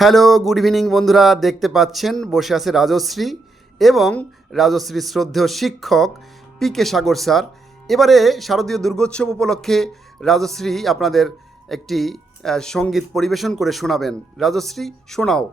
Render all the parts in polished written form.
Hello, good evening বন্ধুরা। দেখতে পাচ্ছেন বসে আছে রাজশ্রী এবং রাজশ্রীর শ্রদ্ধেয় শিক্ষক পি.কে. সাগর স্যার। এবারে শারদীয় দুর্গোৎসব উপলক্ষে রাজশ্রী আপনাদের একটি সঙ্গীত পরিবেশন করে শোনাবেন। রাজশ্রী, শোনাও।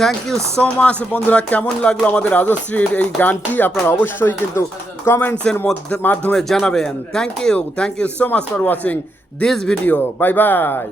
থ্যাংক ইউ সো মাচ বন্ধুরা। কেমন লাগলো আমাদের রাজশ্রীর এই গানটি আপনারা অবশ্যই কিন্তু কমেন্টসের মাধ্যমে জানাবেন। Thank you so much for watching this video. Bye bye.